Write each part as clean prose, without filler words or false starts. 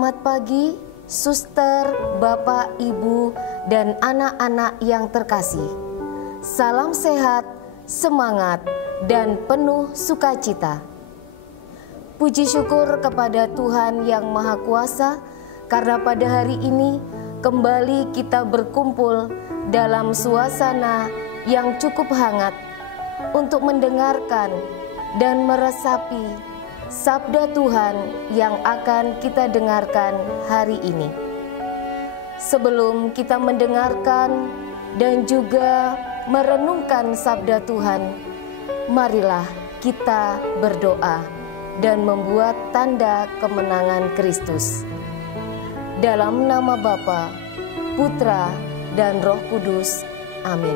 Selamat pagi, suster, bapak, ibu, dan anak-anak yang terkasih. Salam sehat, semangat, dan penuh sukacita. Puji syukur kepada Tuhan yang Maha Kuasa, karena pada hari ini kembali kita berkumpul dalam suasana yang cukup hangat untuk mendengarkan dan meresapi sabda Tuhan yang akan kita dengarkan hari ini. Sebelum kita mendengarkan dan juga merenungkan sabda Tuhan, marilah kita berdoa dan membuat tanda kemenangan Kristus. Dalam nama Bapa, Putra, dan Roh Kudus. Amin.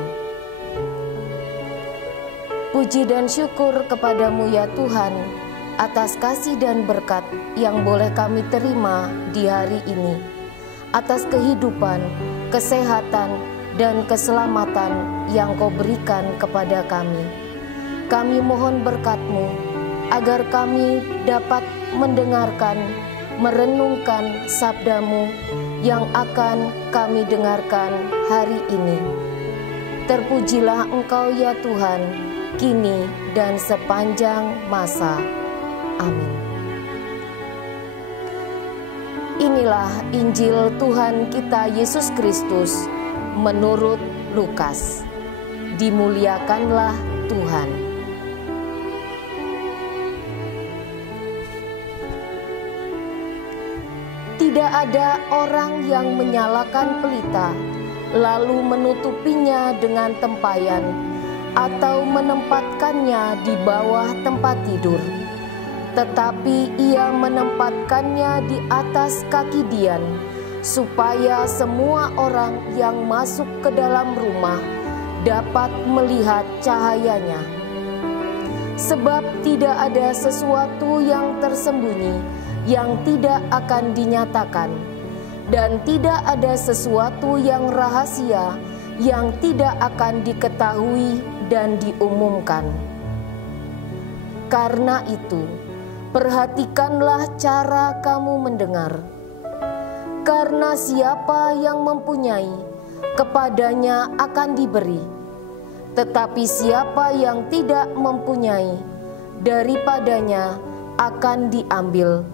Puji dan syukur kepadamu ya Tuhan, atas kasih dan berkat yang boleh kami terima di hari ini, atas kehidupan, kesehatan, dan keselamatan yang Kau berikan kepada kami. Kami mohon berkat-Mu agar kami dapat mendengarkan, merenungkan sabda-Mu yang akan kami dengarkan hari ini. Terpujilah Engkau ya Tuhan, kini dan sepanjang masa. Amin. Inilah Injil Tuhan kita Yesus Kristus menurut Lukas. Dimuliakanlah Tuhan. Tidak ada orang yang menyalakan pelita lalu menutupinya dengan tempayan atau menempatkannya di bawah tempat tidur, tetapi ia menempatkannya di atas kaki dian, supaya semua orang yang masuk ke dalam rumah dapat melihat cahayanya. Sebab tidak ada sesuatu yang tersembunyi yang tidak akan dinyatakan, dan tidak ada sesuatu yang rahasia yang tidak akan diketahui dan diumumkan. Karena itu, perhatikanlah cara kamu mendengar. Karena siapa yang mempunyai, kepadanya akan diberi. Tetapi siapa yang tidak mempunyai, daripadanya akan diambil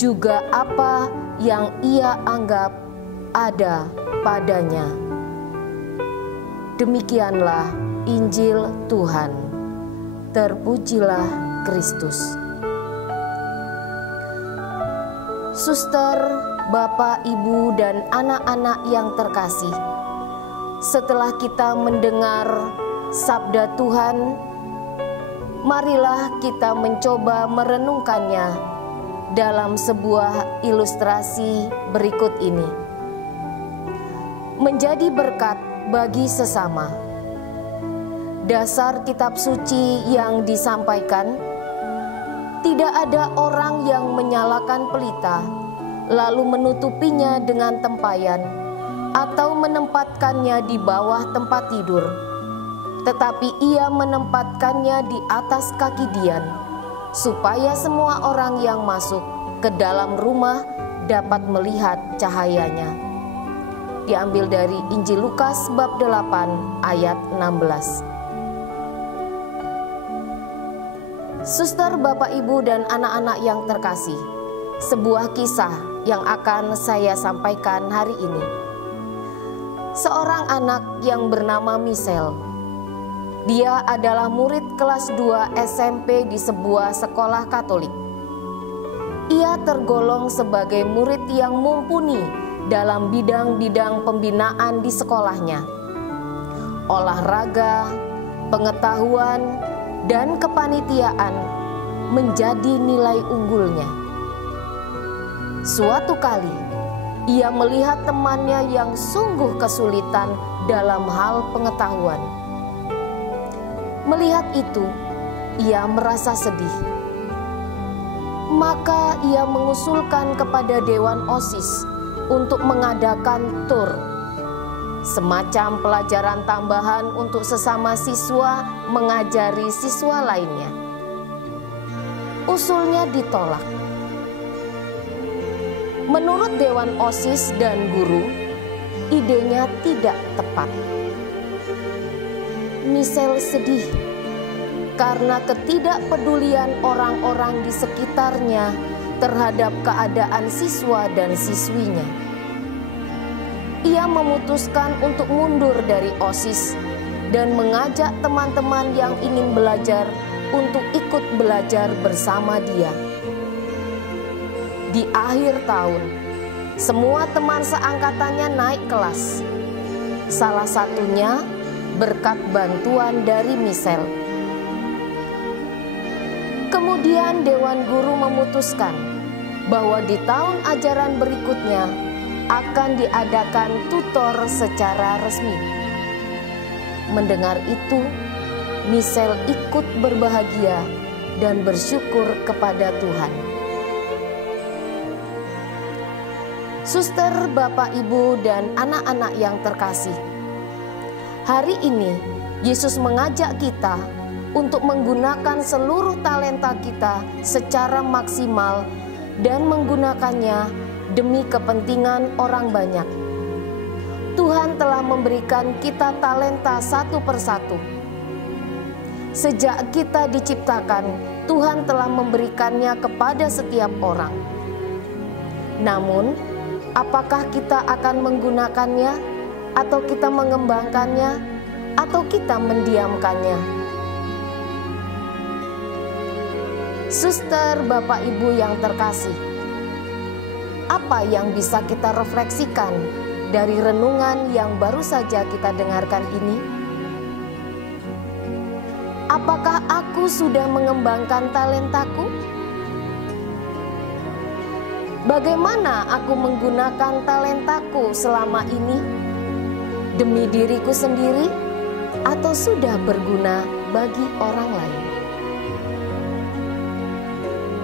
juga apa yang ia anggap ada padanya. Demikianlah Injil Tuhan. Terpujilah Kristus. Suster, bapak, ibu, dan anak-anak yang terkasih, setelah kita mendengar sabda Tuhan, marilah kita mencoba merenungkannya dalam sebuah ilustrasi berikut ini. Menjadi berkat bagi sesama. Dasar kitab suci yang disampaikan, tidak ada orang yang menyalakan pelita lalu menutupinya dengan tempayan atau menempatkannya di bawah tempat tidur, tetapi ia menempatkannya di atas kaki dian, supaya semua orang yang masuk ke dalam rumah dapat melihat cahayanya. Diambil dari Injil Lukas bab 8 ayat 16. Suster, bapak, ibu, dan anak-anak yang terkasih, sebuah kisah yang akan saya sampaikan hari ini. Seorang anak yang bernama Michelle. Dia adalah murid kelas 2 SMP di sebuah sekolah Katolik. Ia tergolong sebagai murid yang mumpuni dalam bidang-bidang pembinaan di sekolahnya. Olahraga, pengetahuan, dan kepanitiaan menjadi nilai unggulnya. Suatu kali, ia melihat temannya yang sungguh kesulitan dalam hal pengetahuan. Melihat itu, ia merasa sedih. Maka ia mengusulkan kepada Dewan OSIS untuk mengadakan tur, semacam pelajaran tambahan untuk sesama siswa mengajari siswa lainnya. Usulnya ditolak. Menurut Dewan OSIS dan guru, idenya tidak tepat. Michelle sedih karena ketidakpedulian orang-orang di sekitarnya terhadap keadaan siswa dan siswinya. Ia memutuskan untuk mundur dari OSIS dan mengajak teman-teman yang ingin belajar untuk ikut belajar bersama dia. Di akhir tahun, semua teman seangkatannya naik kelas. Salah satunya berkat bantuan dari Michelle. Kemudian Dewan Guru memutuskan bahwa di tahun ajaran berikutnya akan diadakan tutor secara resmi. Mendengar itu, Michelle ikut berbahagia dan bersyukur kepada Tuhan. Suster, Bapak, Ibu, dan anak-anak yang terkasih, hari ini Yesus mengajak kita untuk menggunakan seluruh talenta kita secara maksimal dan menggunakannya demi kepentingan orang banyak. Tuhan telah memberikan kita talenta satu persatu. Sejak kita diciptakan, Tuhan telah memberikannya kepada setiap orang. Namun, apakah kita akan menggunakannya, atau kita mengembangkannya, atau kita mendiamkannya? Suster, Bapak, Ibu yang terkasih, apa yang bisa kita refleksikan dari renungan yang baru saja kita dengarkan ini? Apakah aku sudah mengembangkan talentaku? Bagaimana aku menggunakan talentaku selama ini? Demi diriku sendiri atau sudah berguna bagi orang lain?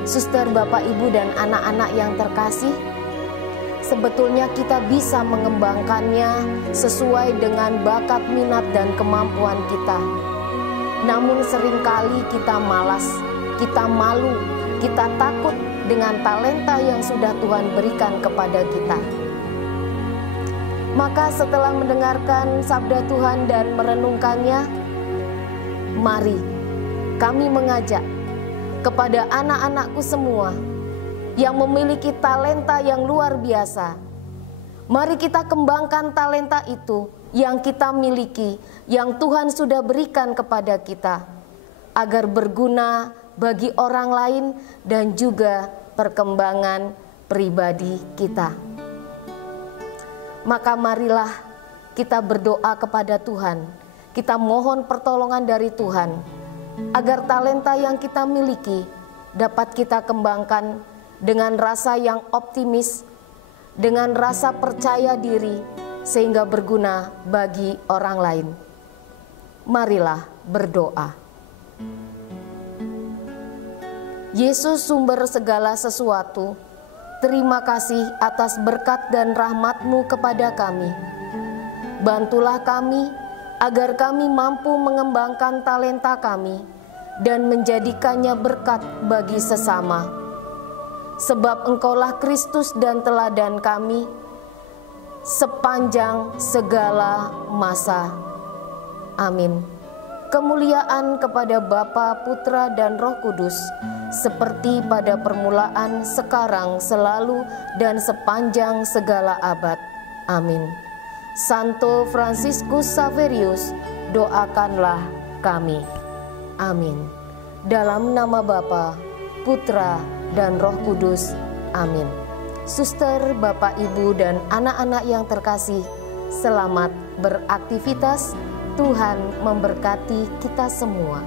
Suster, Bapak, Ibu, dan anak-anak yang terkasih, sebetulnya kita bisa mengembangkannya sesuai dengan bakat, minat, dan kemampuan kita. Namun seringkali kita malas, kita malu, kita takut dengan talenta yang sudah Tuhan berikan kepada kita. Maka setelah mendengarkan sabda Tuhan dan merenungkannya, mari kami mengajak kepada anak-anakku semua yang memiliki talenta yang luar biasa. Mari kita kembangkan talenta itu yang kita miliki, yang Tuhan sudah berikan kepada kita, agar berguna bagi orang lain dan juga perkembangan pribadi kita. Maka marilah kita berdoa kepada Tuhan, kita mohon pertolongan dari Tuhan, agar talenta yang kita miliki dapat kita kembangkan dengan rasa yang optimis, dengan rasa percaya diri, sehingga berguna bagi orang lain. Marilah berdoa. Yesus, sumber segala sesuatu, terima kasih atas berkat dan rahmat-Mu kepada kami. Bantulah kami agar kami mampu mengembangkan talenta kami dan menjadikannya berkat bagi sesama. Sebab Engkaulah Kristus dan teladan kami sepanjang segala masa. Amin. Kemuliaan kepada Bapa, Putra, dan Roh Kudus, seperti pada permulaan, sekarang, selalu, dan sepanjang segala abad. Amin. Santo Fransiskus Xaverius, doakanlah kami. Amin. Dalam nama Bapa, Putra, dan Roh Kudus. Amin. Suster, Bapak, Ibu, dan anak-anak yang terkasih, selamat beraktivitas. Tuhan memberkati kita semua.